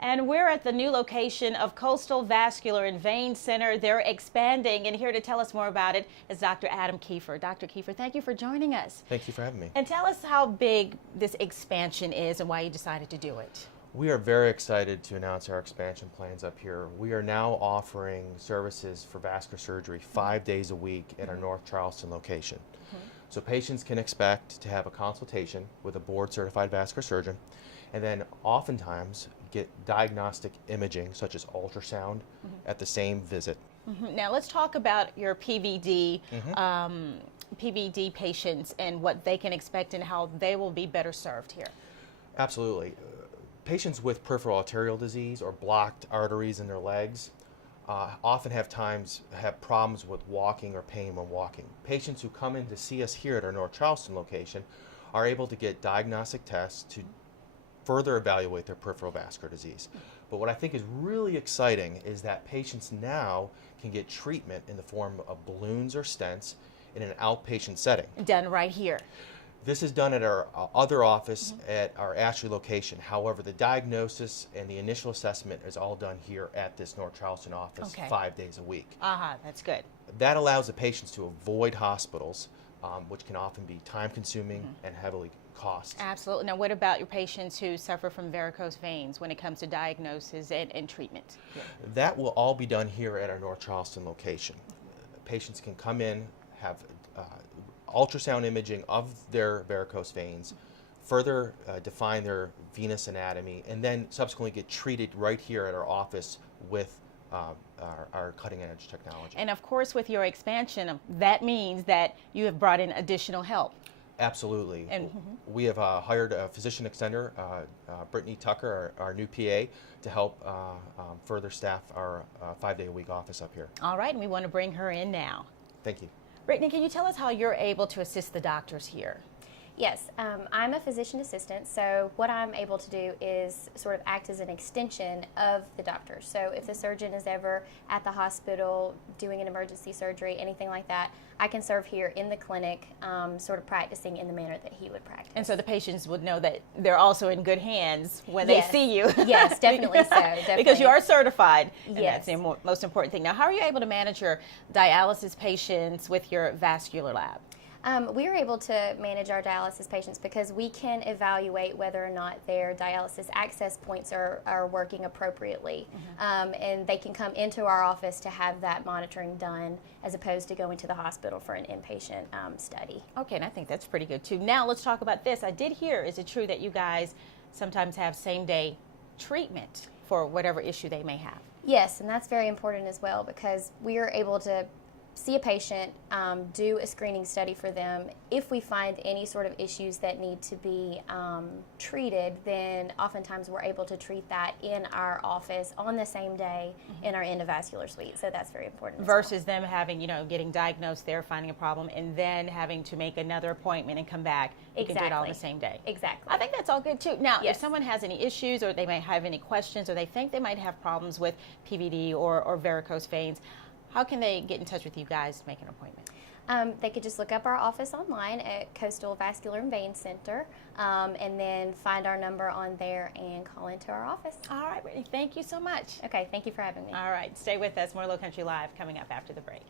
And we're at the new location of Coastal Vascular and Vein Center. They're expanding, and here to tell us more about it is Dr. Adam Kiefer. Dr. Kiefer, thank you for joining us. Thank you for having me. And tell us how big this expansion is and why you decided to do it. We are very excited to announce our expansion plans up here. We are now offering services for vascular surgery 5 days a week at our North Charleston location. So patients can expect to have a consultation with a board-certified vascular surgeon, and then oftentimes get diagnostic imaging such as ultrasound at the same visit. Now let's talk about your PVD patients and what they can expect and how they will be better served here. Absolutely. Patients with peripheral arterial disease or blocked arteries in their legs often have problems with walking or pain when walking. Patients who come in to see us here at our North Charleston location are able to get diagnostic tests to further evaluate their peripheral vascular disease. But what I think is really exciting is that patients now can get treatment in the form of balloons or stents in an outpatient setting. Done right here. This is done at our other office at our Ashley location. However, the diagnosis and the initial assessment is all done here at this North Charleston office 5 days a week. That's good. That allows the patients to avoid hospitals, which can often be time-consuming and heavily cost. Absolutely. Now, what about your patients who suffer from varicose veins when it comes to diagnosis and treatment? That will all be done here at our North Charleston location. Patients can come in, have ultrasound imaging of their varicose veins, further define their venous anatomy, and then subsequently get treated right here at our office with our cutting-edge technology. And of course, with your expansion, that means that you have brought in additional help. Absolutely. And we have hired a physician extender, Brittany Tucker, our new PA, to help further staff our 5-day-a-week office up here. All right, and we want to bring her in now. Thank you. Brittany, can you tell us how you're able to assist the doctors here? Yes, I'm a physician assistant, so what I'm able to do is sort of act as an extension of the doctor. So if the surgeon is ever at the hospital doing an emergency surgery, anything like that, I can serve here in the clinic, sort of practicing in the manner that he would practice. And so the patients would know that they're also in good hands when they see you. Yes, definitely so. Definitely. Because you are certified. And yes. That's the most important thing. Now, how are you able to manage your dialysis patients with your vascular lab? We are able to manage our dialysis patients because we can evaluate whether or not their dialysis access points are working appropriately. And they can come into our office to have that monitoring done as opposed to going to the hospital for an inpatient study. Okay, and I think that's pretty good too. Now let's talk about this. I did hear, is it true that you guys sometimes have same-day treatment for whatever issue they may have? Yes, and that's very important as well because we are able to see a patient, do a screening study for them. If we find any sort of issues that need to be treated, then oftentimes we're able to treat that in our office on the same day in our endovascular suite. So that's very important. Versus them having, getting diagnosed there, finding a problem, and then having to make another appointment and come back. You can do it all on the same day. Exactly. I think that's all good too. Now, if someone has any issues or they might have any questions or they think they might have problems with PVD or varicose veins, how can they get in touch with you guys to make an appointment? They could just look up our office online at Coastal Vascular and Vein Center and then find our number on there and call into our office. All right, Brittany, thank you so much. Okay, thank you for having me. All right, stay with us. More Low Country Live coming up after the break.